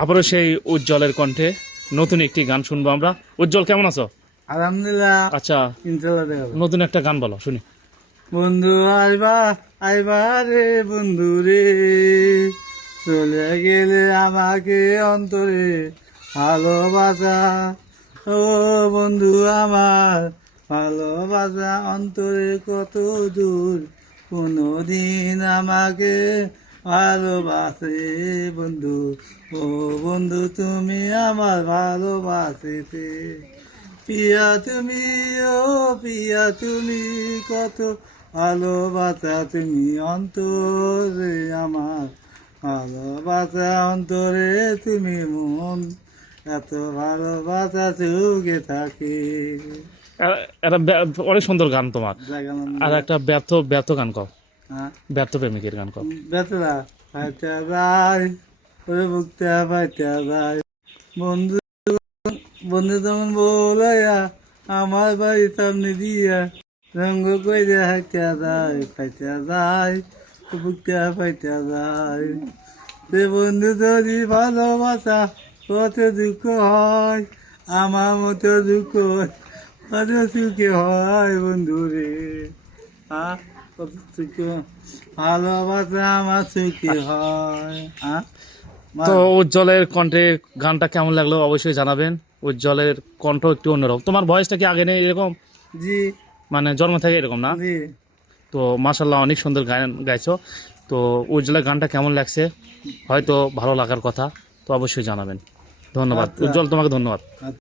আবারও সেই উজ্জ্বলের কণ্ঠে নতুন একটি গান শুনবো আমরা। উজ্জ্বল, কেমন আছো? আলহামদুলিল্লাহ। আচ্ছা, ইনশাল্লাহ দেখা যাবে। নতুন একটা গান বলো শুনি। বন্ধু আইবা আইবা রে বন্ধু রে, চলে গেলে আমাকে অন্তরে ভালোবাসা। ও বন্ধু আমার, ভালোবাসা অন্তরে কত দূর, কোনদিন আমাকে ভালোবাসে বন্ধু। ও বন্ধু তুমি আমার ভালোবাসিতে, পিয়া তুমি, ও পিয়া তুমি, কত ভালোবাসা তুমি অন্তরে আমার, ভালোবাসা অন্তরে তুমি মন, এত ভালোবাসা চোখে থাকে। এটা অনেক সুন্দর গান তোমার। জাগালাম আর একটা ব্যর্থ ব্যর্থ গান কও, হ্যাঁ, ব্যর্থ প্রেমিকের গান কও। বেতরা ফাইটা যায়, ওরে বুকটা ফাইটা যায়। বন্ধু, বন্ধু তখন বলাইয়া আমার বাড়ির সামনে দিয়া রঙ্গ কইরে হাইটা যায়, ফাইটা যায়, বুকটা ফাইটা যায়। সে বন্ধু যদি ভালোবাসা কত দুঃখ হয়, আমার মতো দুঃখ কত সুখে হয় বন্ধু রে। কত সুখে ভালোবাসা আমার সুখে হয়। তো উজ্জ্বলের কণ্ঠে গানটা কেমন লাগলো অবশ্যই জানাবেন। উজ্জ্বলের কণ্ঠ একটু অন্যরকম। তোমার ভয়েসটা কি আগে নেই এরকম, জি মানে জন্ম থেকে এরকম না? জি। তো মাশাল্লাহ, অনেক সুন্দর গান গাইছো। তো উজ্জ্বলের গানটা কেমন লাগছে হয়তো ভালো লাগার কথা, তো অবশ্যই জানাবেন। ধন্যবাদ আচ্ছা উজ্জ্বল, তোমাকে ধন্যবাদ।